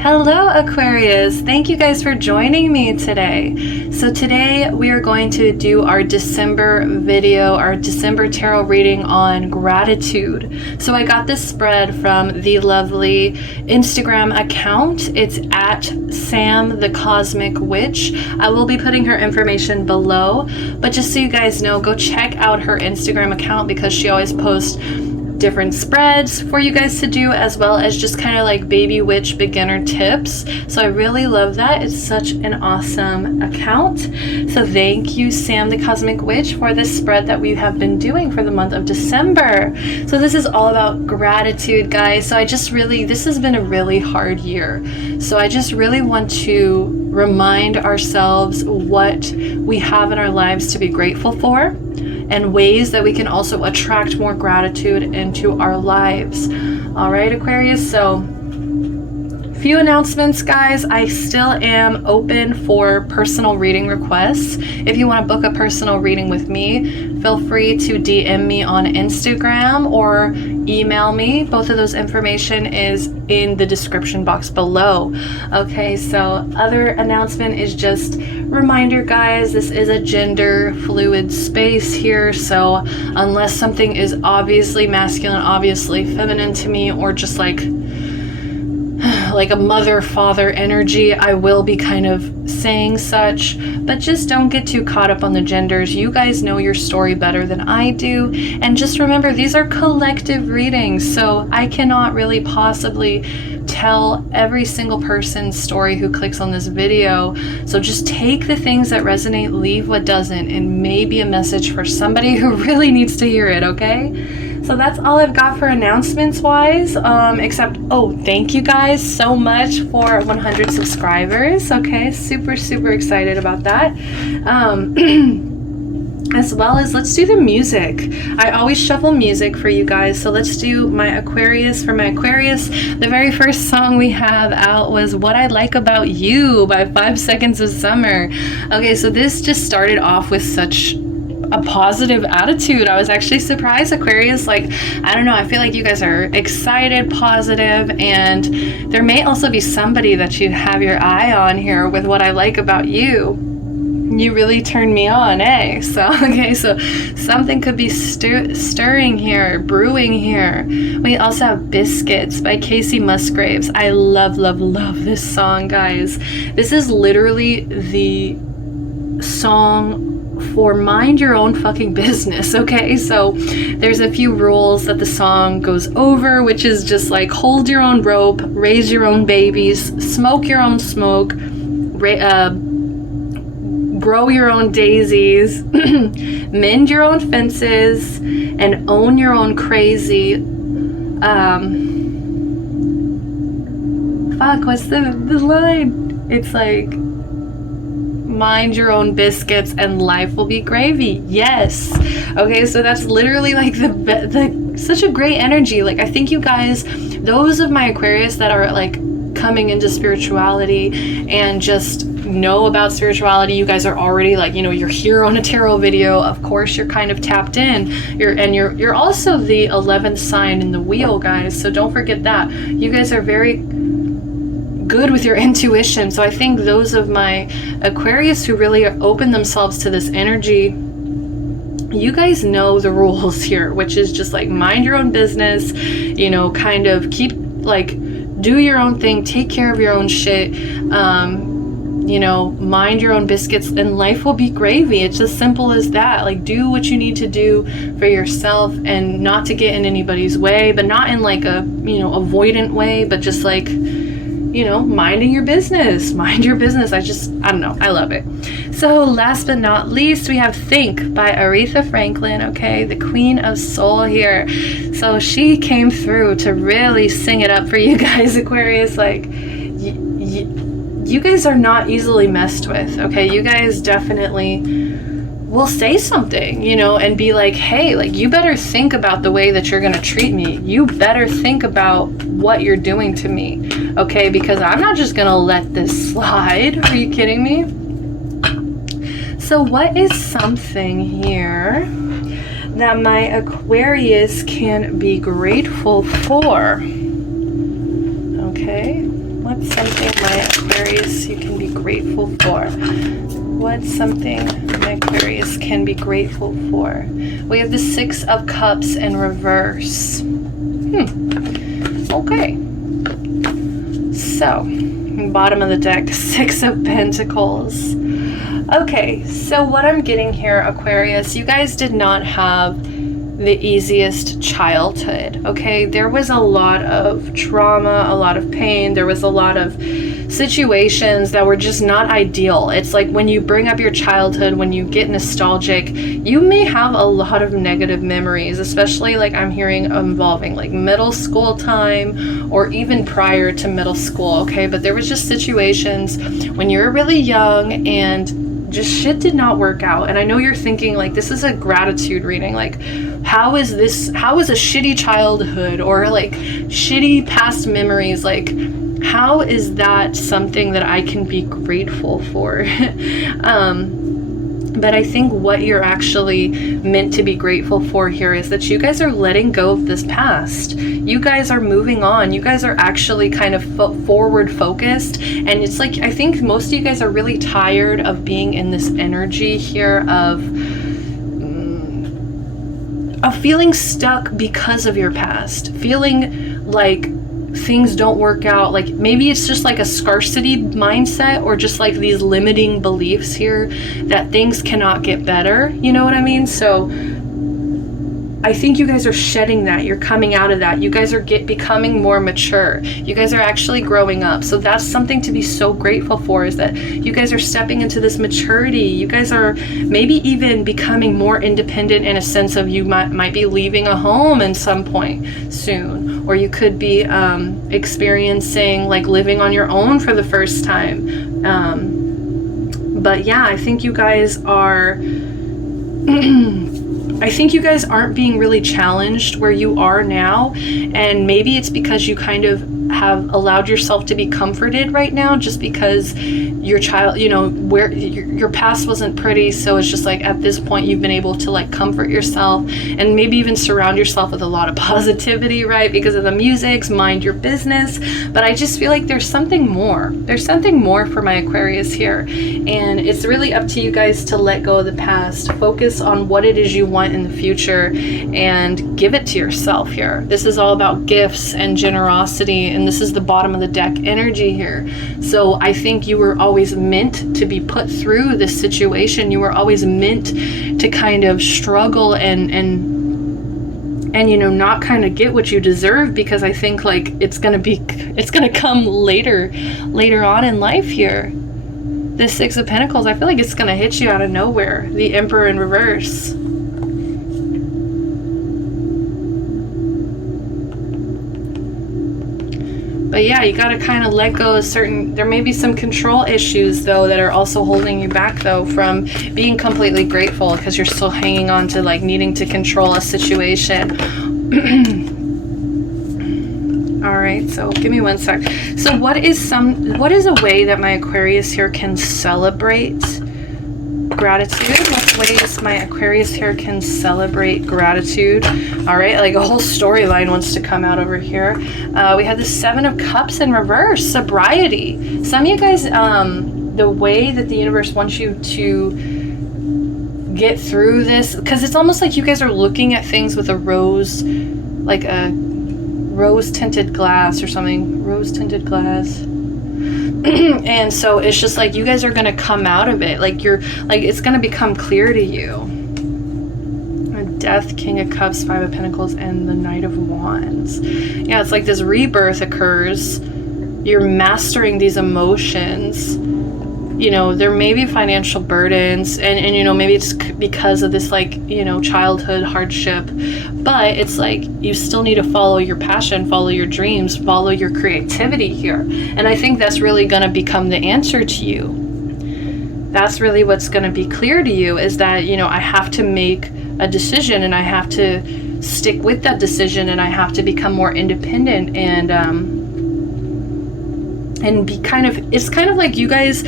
Hello Aquarius, thank you guys for joining me today. So today we are going to do our December video, our December tarot reading on gratitude. So I got this spread from the lovely Instagram account. It's at Sam the Cosmic Witch. I will be putting her information below, but just so you guys know, go check out her Instagram account because she always posts different spreads for you guys to do, as well as just kind of like baby witch beginner tips. So I really love that. It's such an awesome account. So thank you, Sam the Cosmic Witch, for this spread that we have been doing for the month of December. So this is all about gratitude, guys. So this has been a really hard year. So I just really want to remind ourselves what we have in our lives to be grateful for, and ways that we can also attract more gratitude into our lives. All right, Aquarius, so few announcements, guys. I still am open for personal reading requests. If you want to book a personal reading with me, feel free to DM me on Instagram or email me. Both of those information is in the description box below. Okay, so other announcement is just reminder, guys, this is a gender fluid space here. So unless something is obviously masculine, obviously feminine to me, or just like a mother-father energy, I will be kind of saying such, but just don't get too caught up on the genders. You guys know your story better than I do, and just remember, these are collective readings, so I cannot really possibly tell every single person's story who clicks on this video. So just take the things that resonate, leave what doesn't, and maybe a message for somebody who really needs to hear it, okay? So that's all I've got for announcements wise, except, thank you guys so much for 100 subscribers. Okay, super excited about that. As well as, let's do the music. I always shuffle music for you guys, so let's do my Aquarius. For my Aquarius, the very first song we have out was What I Like About You by 5 Seconds of Summer. Okay, so this just started off with such a positive attitude. I was actually surprised, Aquarius. I don't know, I feel like you guys are excited, positive, and there may also be somebody that you have your eye on here with What I Like About You. You really turned me on, eh? So something could be stirring here, brewing here. We also have Biscuits by Casey Musgraves. I love this song, guys. This is literally the song for mind your own fucking business, okay? So there's a few rules that the song goes over, which is just like hold your own rope, raise your own babies, smoke your own smoke, grow your own daisies, mend your own fences, and own your own crazy. What's the line? It's like, mind your own biscuits and life will be gravy. Yes. Okay, so that's literally like the such a great energy. Like, I think you guys, those of my Aquarius that are like coming into spirituality and just know about spirituality, you guys are already like, you're here on a tarot video. Of course, you're kind of tapped in. You're also the 11th sign in the wheel, guys. So don't forget that. You guys are very good with your intuition. So I think those of my Aquarius who really open themselves to this energy, you guys know the rules here, which is just like mind your own business, kind of keep do your own thing, take care of your own shit, mind your own biscuits, and life will be gravy. It's as simple as that. Like, do what you need to do for yourself and not to get in anybody's way, but not in like a, avoidant way, but just like, minding your business. Mind your business. I don't know. I love it. So last but not least, we have Think by Aretha Franklin, okay? The Queen of Soul here. So she came through to really sing it up for you guys, Aquarius. Like, you guys are not easily messed with, okay? You guys definitely will say something, and be like, hey, like, you better think about the way that you're going to treat me. You better think about what you're doing to me, okay? Because I'm not just going to let this slide. Are you kidding me? So what is something here that my Aquarius can be grateful for? Okay. What's something my Aquarius you can be grateful for? What's something my Aquarius can be grateful for? We have the Six of Cups in reverse. Okay. So, bottom of the deck, Six of Pentacles. Okay, so what I'm getting here, Aquarius, you guys did not have the easiest childhood, okay? There was a lot of trauma, a lot of pain. There was a lot of situations that were just not ideal. It's like when you bring up your childhood, when you get nostalgic, you may have a lot of negative memories, especially like I'm hearing involving like middle school time or even prior to middle school, okay? But there was just situations when you're really young and just shit did not work out. And I know you're thinking like, this is a gratitude reading. Like, how is a shitty childhood or like shitty past memories? Like, how is that something that I can be grateful for? But I think what you're actually meant to be grateful for here is that you guys are letting go of this past. You guys are moving on. You guys are actually kind of forward focused. And it's like, I think most of you guys are really tired of being in this energy here of feeling stuck because of your past. Feeling like things don't work out. Like maybe it's just like a scarcity mindset or just like these limiting beliefs here that things cannot get better. You know what I mean? So I think you guys are shedding that. You're coming out of that. You guys are becoming more mature. You guys are actually growing up. So that's something to be so grateful for, is that you guys are stepping into this maturity. You guys are maybe even becoming more independent in a sense of you might be leaving a home at some point soon. Or you could be experiencing like living on your own for the first time. But yeah, I think you guys are... I think you guys aren't being really challenged where you are now, and maybe it's because you kind of have allowed yourself to be comforted right now just because your child, you know, where your past wasn't pretty, so it's just like at this point you've been able to like comfort yourself and maybe even surround yourself with a lot of positivity, right, because of the music's Mind Your Business. But I just feel like there's something more for my Aquarius here, and it's really up to you guys to let go of the past, focus on what it is you want in the future, and give it to yourself here. This is all about gifts and generosity, and this is the bottom of the deck energy here. So I think you were always meant to be put through this situation. You were always meant to kind of struggle and you know, not kind of get what you deserve, because I think like it's gonna come later on in life here. This Six of Pentacles, I feel like it's gonna hit you out of nowhere. The Emperor in reverse. But yeah, you got to kind of let go of there may be some control issues though that are also holding you back though from being completely grateful, because you're still hanging on to like needing to control a situation. All right, so give me one sec. So what is a way that my Aquarius here can celebrate gratitude? What ways my Aquarius here can celebrate gratitude? All right, like a whole storyline wants to come out over here. We have the Seven of Cups in reverse, sobriety. Some of you guys, the way that the universe wants you to get through this, because it's almost like you guys are looking at things with a rose, like a rose tinted glass or something. Rose tinted glass. And so it's just like you guys are going to come out of it, like it's going to become clear to you. Death, King of Cups, Five of Pentacles, and the Knight of Wands. Yeah, it's like this rebirth occurs. You're mastering these emotions. You know, there may be financial burdens, and you know, maybe it's because of this, like, you know, childhood hardship, but it's like you still need to follow your passion, follow your dreams, follow your creativity here. And I think that's really going to become the answer to you. That's really what's going to be clear to you, is that, you know, I have to make a decision, and I have to stick with that decision, and I have to become more independent, and and it's kind of like you guys,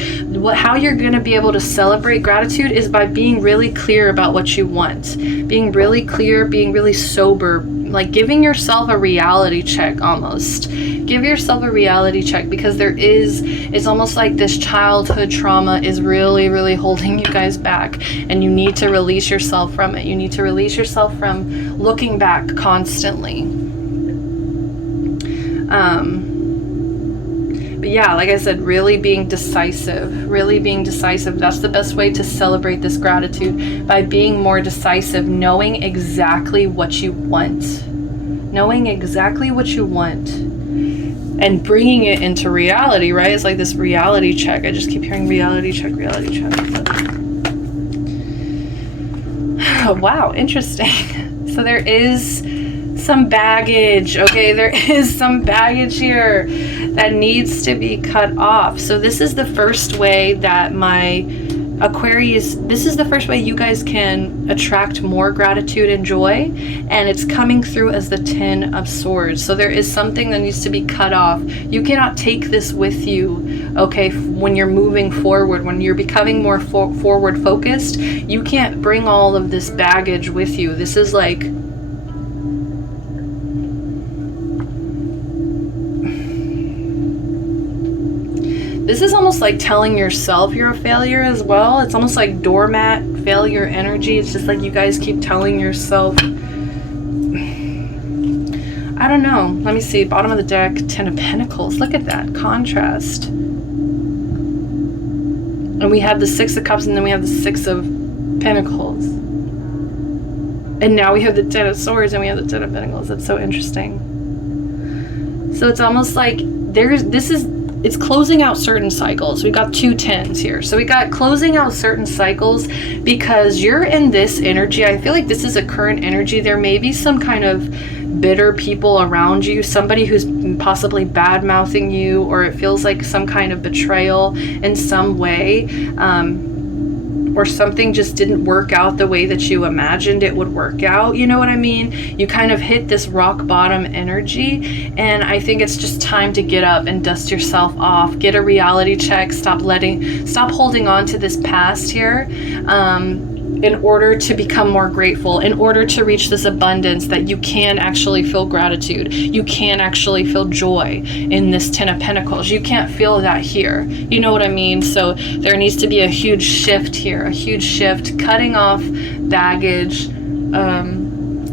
how you're going to be able to celebrate gratitude is by being really clear about what you want, being really clear, being really sober, like giving yourself a reality check. Almost give yourself a reality check, because it's almost like this childhood trauma is really holding you guys back, and you need to release yourself from it. You need to release yourself from looking back constantly. But yeah, like I said, really being decisive. That's the best way to celebrate this gratitude, by being more decisive, knowing exactly what you want. And bringing it into reality, right? It's like this reality check. I just keep hearing reality check. Oh, wow, interesting. So there is some baggage, okay? There is some baggage here that needs to be cut off. So this is the first way that my Aquarius, this is the first way you guys can attract more gratitude and joy, and it's coming through as the 10 of Swords. So there is something that needs to be cut off. You cannot take this with you, okay, when you're moving forward, when you're becoming more forward focused. You can't bring all of this baggage with you. This is like, this is almost like telling yourself you're a failure as well. It's almost like doormat failure energy. It's just like you guys keep telling yourself, I don't know. Let me see. Bottom of the deck, 10 of Pentacles. Look at that contrast. And we have the 6 of Cups, and then we have the 6 of Pentacles. And now we have the 10 of Swords, and we have the 10 of Pentacles. That's so interesting. So it's almost like it's closing out certain cycles. We got 2 10s here. So we got closing out certain cycles, because you're in this energy. I feel like this is a current energy. There may be some kind of bitter people around you, somebody who's possibly bad mouthing you, or it feels like some kind of betrayal in some way. Or something just didn't work out the way that you imagined it would work out. You know what I mean? You kind of hit this rock bottom energy, and I think it's just time to get up and dust yourself off, get a reality check, stop holding on to this past here, in order to become more grateful, in order to reach this abundance that you can actually feel gratitude. You can actually feel joy in this 10 of Pentacles. You can't feel that here. You know what I mean? So there needs to be a huge shift here, a huge shift, cutting off baggage,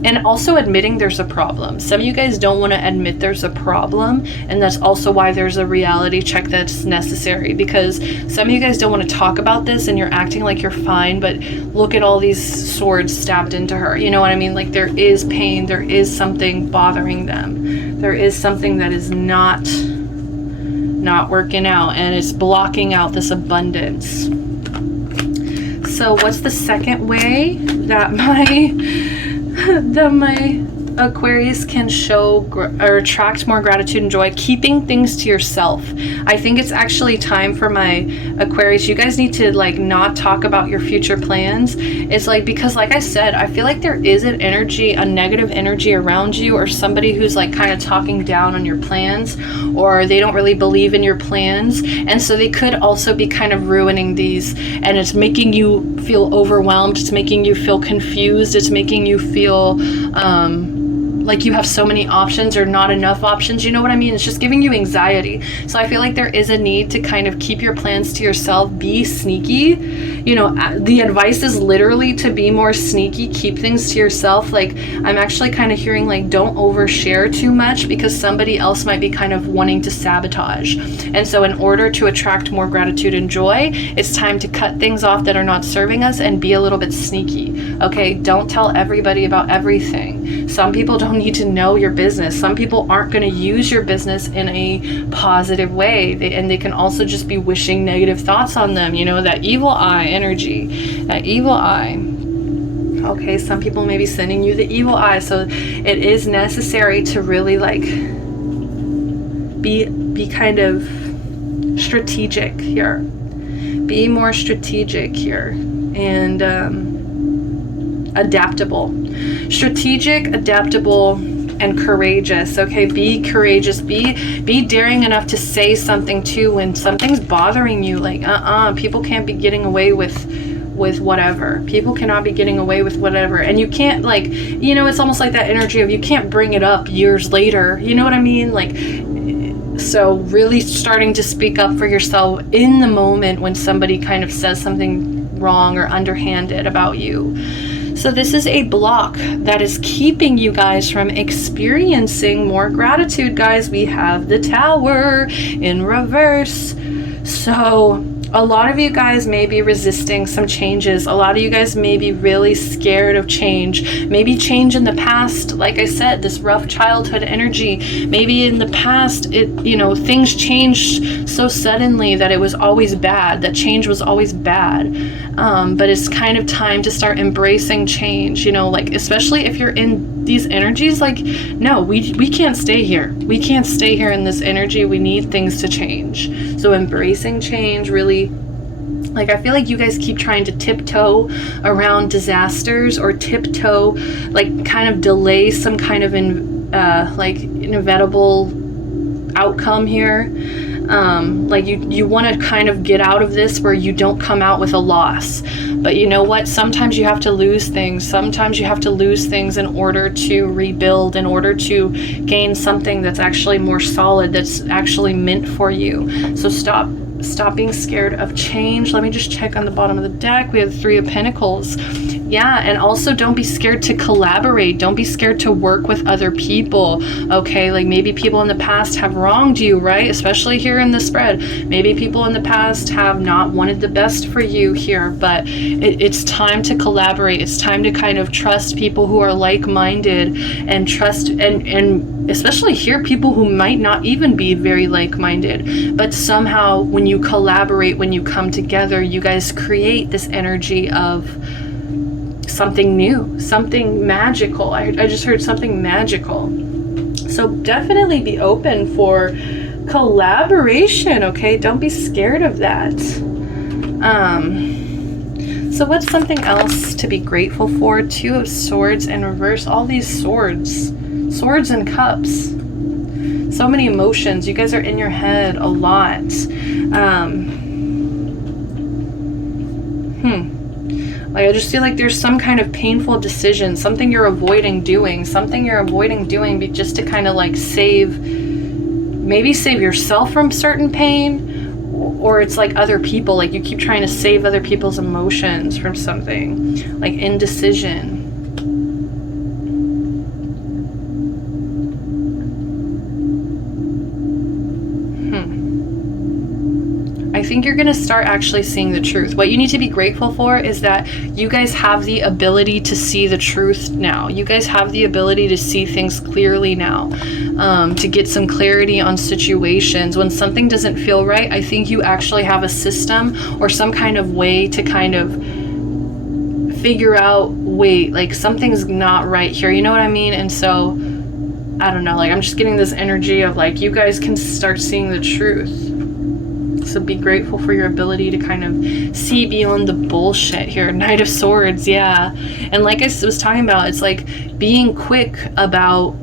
and also admitting there's a problem. Some of you guys don't want to admit there's a problem, and that's also why there's a reality check that's necessary, because some of you guys don't want to talk about this, and you're acting like you're fine, but look at all these swords stabbed into her. You know what I mean? Like, there is pain, there is something bothering them. There is something that is not working out, and it's blocking out this abundance. So what's the second way that my Aquarius can show or attract more gratitude and joy? Keeping things to yourself. I think it's actually time for my Aquarius. You guys need to not talk about your future plans. It's because like I said, I feel like there is an energy, a negative energy around you, or somebody who's kind of talking down on your plans, or they don't really believe in your plans, and so they could also be kind of ruining these, and it's making you feel overwhelmed. It's making you feel confused. It's making you feel like you have so many options or not enough options. You know what I mean? It's just giving you anxiety. So I feel like there is a need to kind of keep your plans to yourself, be sneaky. You know, the advice is literally to be more sneaky, keep things to yourself. I'm actually kind of hearing don't overshare too much, because somebody else might be kind of wanting to sabotage. And so in order to attract more gratitude and joy, it's time to cut things off that are not serving us and be a little bit sneaky. Okay, don't tell everybody about everything. Some people don't need to know your business. Some people aren't going to use your business in a positive way. They can also just be wishing negative thoughts on them. You know, that evil eye energy, that evil eye. Okay, some people may be sending you the evil eye. So it is necessary to really be kind of strategic here. Be more strategic here, and adaptable. Strategic, adaptable, and courageous. Okay, be courageous, be daring enough to say something too when something's bothering you. Like people can't be getting away with whatever. People cannot be getting away with whatever. And you can't, like, you know, it's almost like that energy of you can't bring it up years later. You know what I mean? Like, so really starting to speak up for yourself in the moment when somebody kind of says something wrong or underhanded about you. So this is a block that is keeping you guys from experiencing more gratitude, guys. We have the Tower in reverse. So a lot of you guys may be resisting some changes. A lot of you guys may be really scared of change. Maybe change in the past, like I said, this rough childhood energy. Maybe in the past, things changed so suddenly that it was always bad, that change was always bad. But it's kind of time to start embracing change, like, especially if you're in these energies, like, no, we can't stay here. We can't stay here in this energy. We need things to change. So embracing change, really, like, I feel like you guys keep trying to tiptoe around disasters, or tiptoe, like, kind of delay some kind of inevitable outcome here. Like you want to kind of get out of this where you don't come out with a loss. But you know what? Sometimes you have to lose things. Sometimes you have to lose things in order to rebuild, in order to gain something that's actually more solid, that's actually meant for you. So stop being scared of change. Let me just check on the bottom of the deck. We have 3 of Pentacles. Yeah, and also don't be scared to collaborate. Don't be scared to work with other people, okay? Like, maybe people in the past have wronged you, right? Especially here in the spread. Maybe people in the past have not wanted the best for you here, but it's time to collaborate. It's time to kind of trust people who are like-minded, and trust, and especially here, people who might not even be very like-minded, but somehow when you collaborate, when you come together, you guys create this energy of something new, something magical. I just heard something magical. So definitely be open for collaboration, okay? Don't be scared of that. So what's something else to be grateful for? 2 of Swords in reverse. All these swords and cups. So many emotions. You guys are in your head a lot. Like, I just feel like there's some kind of painful decision, something you're avoiding doing, just to kind of like maybe save yourself from certain pain, or it's like other people, like you keep trying to save other people's emotions from something, like indecision. I think you're going to start actually seeing the truth. What you need to be grateful for is that you guys have the ability to see the truth now. You guys have the ability to see things clearly now, to get some clarity on situations. When something doesn't feel right, I think you actually have a system or some kind of way to kind of figure out, wait, like something's not right here. You know what I mean? And so, I don't know, like I'm just getting this energy of like you guys can start seeing the truth. So be grateful for your ability to kind of see beyond the bullshit here. Knight of Swords, yeah. And like I was talking about, it's like being quick about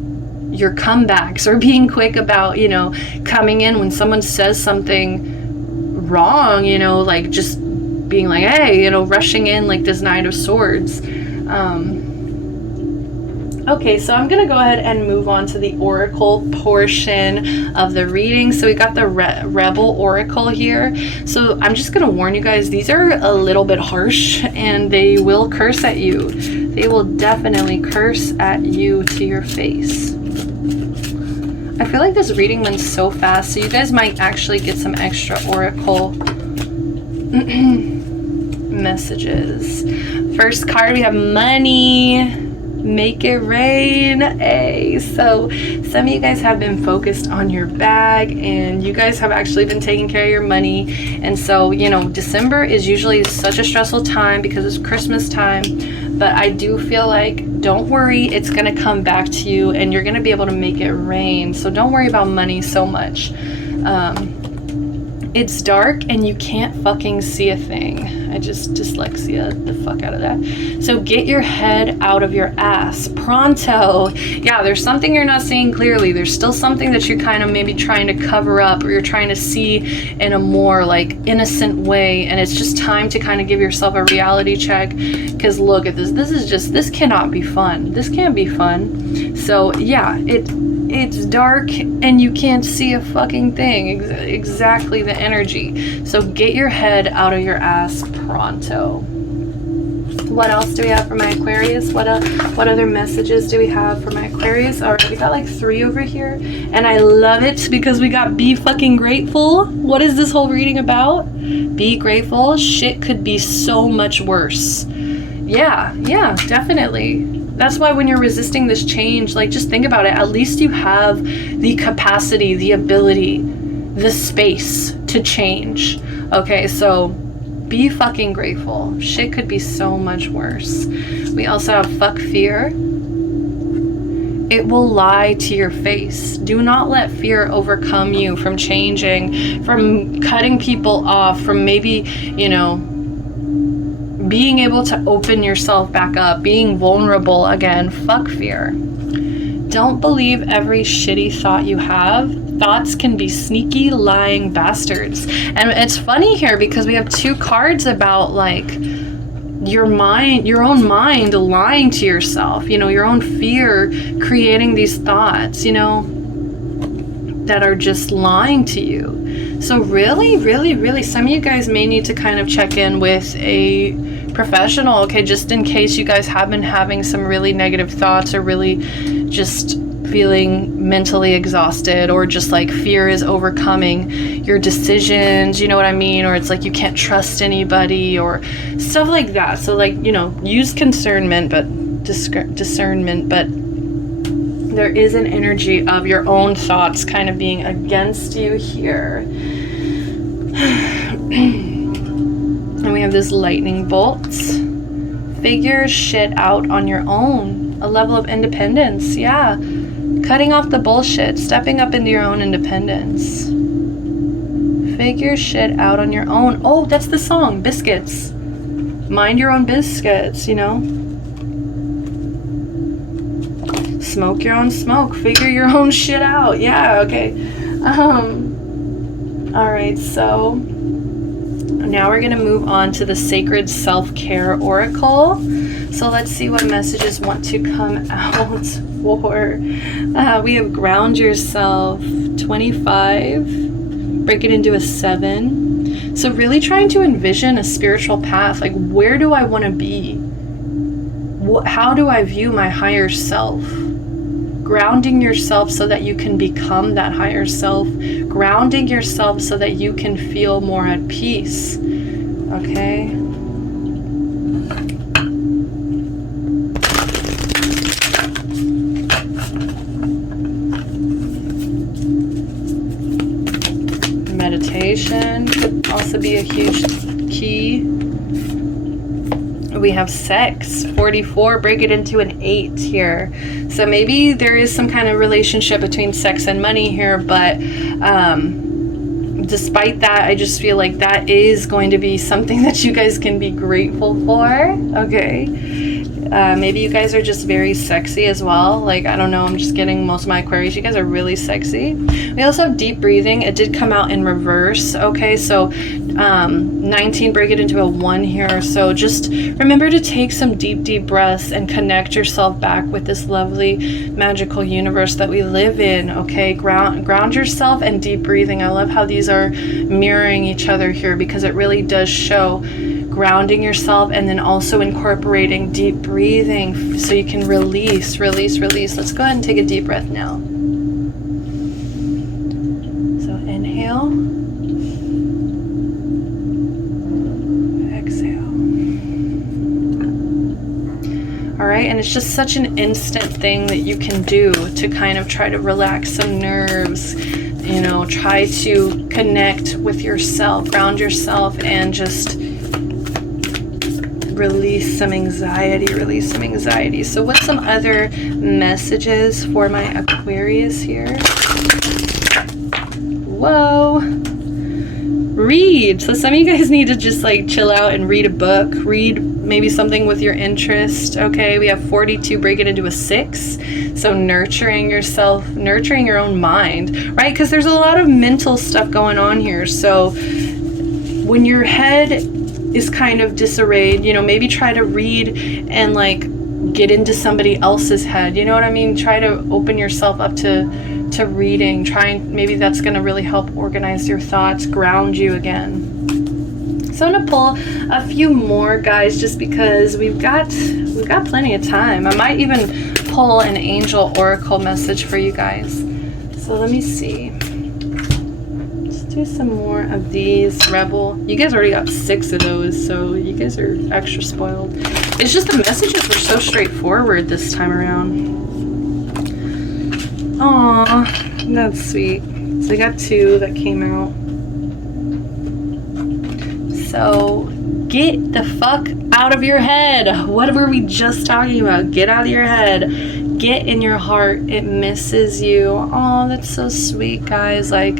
your comebacks, or being quick about, coming in when someone says something wrong, like just being like, hey, rushing in like this Knight of Swords. Okay, so I'm going to go ahead and move on to the Oracle portion of the reading. So we got the Rebel Oracle here. So I'm just going to warn you guys, these are a little bit harsh and they will curse at you. They will definitely curse at you to your face. I feel like this reading went so fast, so you guys might actually get some extra Oracle messages. First card, we have money. Make it rain. Hey, so some of you guys have been focused on your bag, and you guys have actually been taking care of your money. And so, December is usually such a stressful time because it's Christmas time, but I do feel like, don't worry, it's going to come back to you and you're going to be able to make it rain. So don't worry about money so much. It's dark and you can't fucking see a thing. I just dyslexia the fuck out of that. So get your head out of your ass. Pronto. Yeah, there's something you're not seeing clearly. There's still something that you're kind of maybe trying to cover up, or you're trying to see in a more like innocent way. And it's just time to kind of give yourself a reality check. Because look at this. This cannot be fun. This can't be fun. So yeah, it's dark and you can't see a fucking thing. Exactly the energy. So get your head out of your ass pronto. What else do we have for my Aquarius? What other messages do we have for my Aquarius? All right, we got like 3 over here, and I love it because we got be fucking grateful. What is this whole reading about? Be grateful. Shit could be so much worse. Yeah, definitely. That's why when you're resisting this change, like, just think about it. At least you have the capacity, the ability, the space to change. Okay, so be fucking grateful. Shit could be so much worse. We also have fuck fear. It will lie to your face. Do not let fear overcome you from changing, from cutting people off, from maybe, you know, being able to open yourself back up, being vulnerable again. Fuck fear. Don't believe every shitty thought you have. Thoughts can be sneaky, lying bastards. And it's funny here because we have 2 cards about like your mind, your own mind lying to yourself, you know, your own fear creating these thoughts, you know, that are just lying to you. So really, some of you guys may need to kind of check in with a professional, okay, just in case you guys have been having some really negative thoughts, or really just feeling mentally exhausted, or just like fear is overcoming your decisions, you know what I mean? Or it's like you can't trust anybody or stuff like that. So like, you know, use discernment, but there is an energy of your own thoughts kind of being against you here. And we have this lightning bolts. Figure shit out on your own. A level of independence. Yeah. Cutting off the bullshit. Stepping up into your own independence. Figure shit out on your own. Oh, that's the song. Biscuits. Mind your own biscuits, you know. Smoke your own smoke. Figure your own shit out. Yeah, okay. Alright, so now we're going to move on to the Sacred Self-Care Oracle. So let's see what messages want to come out for. We have ground yourself, 25. Break it into a 7. So really trying to envision a spiritual path. Like, where do I want to be? How do I view my higher self? Grounding yourself so that you can become that higher self. Grounding yourself so that you can feel more at peace. Okay? Meditation could also be a huge key. We have sex, 44, break it into an 8 here. So maybe there is some kind of relationship between sex and money here, but despite that, I just feel like that is going to be something that you guys can be grateful for. Okay. Maybe you guys are just very sexy as well. Like, I don't know, I'm just getting most of my Aquarius. You guys are really sexy. We also have deep breathing. It did come out in reverse. Okay, so 19, break it into a 1 here. So just remember to take some deep breaths and connect yourself back with this lovely magical universe that we live in. Okay, ground yourself and deep breathing. I love how these are mirroring each other here, because it really does show grounding yourself and then also incorporating deep breathing so you can release. Let's go ahead and take a deep breath now. So inhale, exhale. All right, and it's just such an instant thing that you can do to kind of try to relax some nerves, you know, try to connect with yourself, ground yourself, and just release some anxiety. So what's some other messages for my Aquarius here? Whoa. read. So some of you guys need to just like chill out and read a book, read maybe something with your interest. Okay, we have 42, break it into a 6. So nurturing yourself, nurturing your own mind, right? Because there's a lot of mental stuff going on here. So when your head is kind of disarrayed, you know, maybe try to read and like get into somebody else's head, you know what I mean? Try to open yourself up to reading. Maybe that's going to really help organize your thoughts, ground you again. So I'm going to pull a few more, guys, just because we've got plenty of time. I might even pull an angel oracle message for you guys. So let me see. Let's do some more of these, Rebel. You guys already got 6 of those, so you guys are extra spoiled. It's just the messages were so straightforward this time around. Aw, that's sweet. So we got 2 that came out. So get the fuck out of your head. What were we just talking about? Get out of your head. Get in your heart. It misses you. Oh, that's so sweet, guys. Like,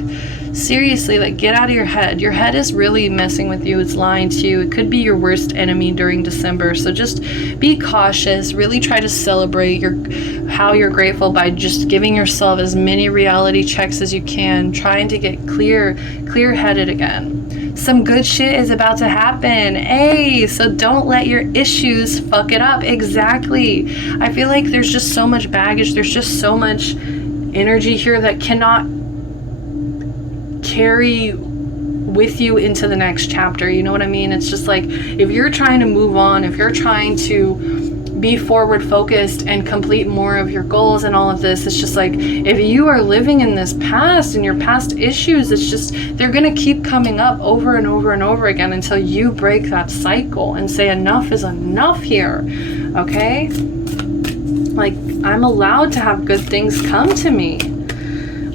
seriously, like, get out of your head. Your head is really messing with you. It's lying to you. It could be your worst enemy during December. So just be cautious. Really try to celebrate how you're grateful by just giving yourself as many reality checks as you can, trying to get clear-headed again. Some good shit is about to happen. Hey, so don't let your issues fuck it up. Exactly. I feel like there's just so much baggage. There's just so much energy here that cannot carry with you into the next chapter. You know what I mean? It's just like, if you're trying to move on, if you're trying to be forward focused and complete more of your goals and all of this, it's just like, if you are living in this past and your past issues, it's just, they're gonna keep coming up over and over and over again until you break that cycle and say enough is enough here. Okay, like, I'm allowed to have good things come to me.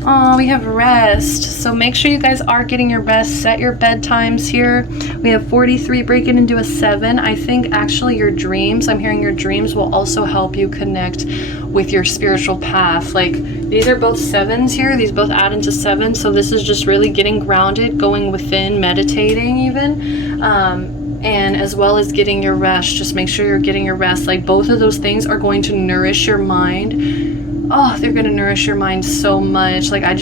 Oh, we have rest. So make sure you guys are getting your rest. Set your bedtimes here. We have 43 breaking into a 7. I think actually your dreams, I'm hearing your dreams will also help you connect with your spiritual path. Like, these are both 7s here. These both add into 7. So this is just really getting grounded, going within, meditating even. And as well as getting your rest. Just make sure you're getting your rest. Like, both of those things are going to nourish your mind. Oh, they're going to nourish your mind so much. Like, I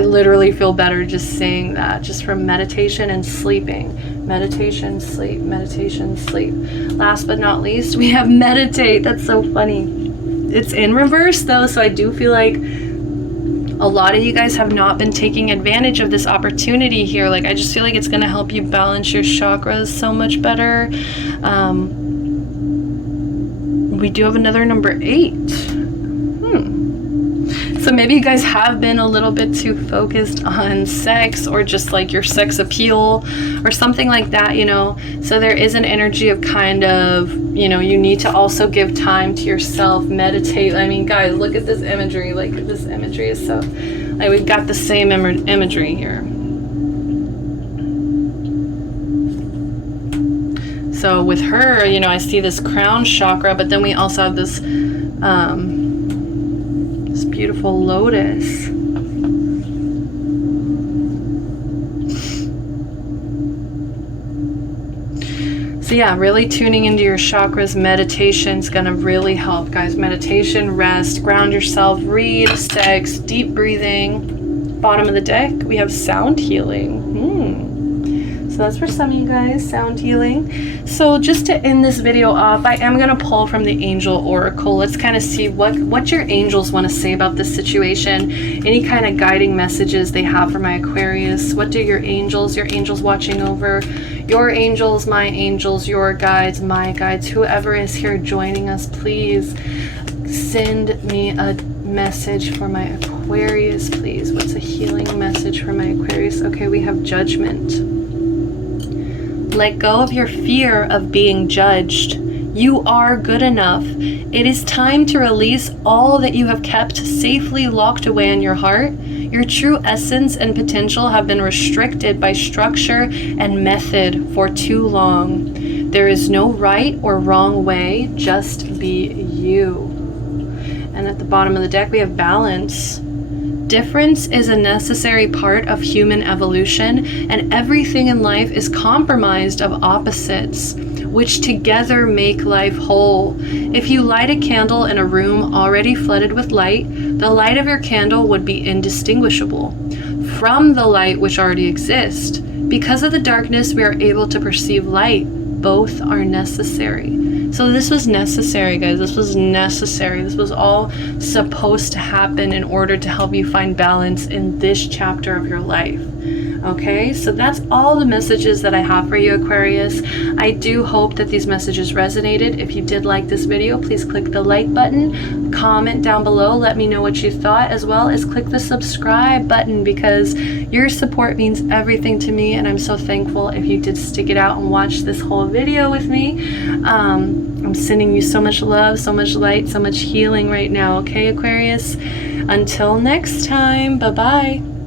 literally feel better just saying that, just from meditation and sleeping. Meditation, sleep, meditation, sleep. Last but not least, we have meditate. That's so funny. It's in reverse though, so I do feel like a lot of you guys have not been taking advantage of this opportunity here. Like, I just feel like it's going to help you balance your chakras so much better. We do have another number 8. So maybe you guys have been a little bit too focused on sex, or just like your sex appeal or something like that, you know. So there is an energy of kind of, you know, you need to also give time to yourself, meditate. I mean, guys, look at this imagery. Like, this imagery is so, like, we've got the same imagery here. So with her, you know, I see this crown chakra, but then we also have this beautiful lotus. So yeah, really tuning into your chakras. Meditation is going to really help, guys. Meditation, rest, ground yourself, read, sex, deep breathing. Bottom of the deck, we have sound healing. So that's for some of you guys, sound healing. So just to end this video off, I am going to pull from the Angel Oracle. Let's kind of see what your angels want to say about this situation. Any kind of guiding messages they have for my Aquarius. What do your angels watching over, your angels, my angels, your guides, my guides, whoever is here joining us, please send me a message for my Aquarius, please. What's a healing message for my Aquarius? Okay, we have judgment. Let go of your fear of being judged. You are good enough. It is time to release all that you have kept safely locked away in your heart. Your true essence and potential have been restricted by structure and method for too long. There is no right or wrong way, just be you. And at the bottom of the deck, we have balance. Difference is a necessary part of human evolution, and everything in life is compromised of opposites, which together make life whole. If you light a candle in a room already flooded with light, the light of your candle would be indistinguishable from the light which already exists. Because of the darkness, we are able to perceive light. Both are necessary. So this was necessary, guys. This was necessary. This was all supposed to happen in order to help you find balance in this chapter of your life. Okay, so that's all the messages that I have for you, Aquarius. I do hope that these messages resonated. If you did like this video, please click the like button, comment down below, let me know what you thought, as well as click the subscribe button, because your support means everything to me, and I'm so thankful if you did stick it out and watch this whole video with me. I'm sending you so much love, so much light, so much healing right now, okay, Aquarius? Until next time, bye-bye.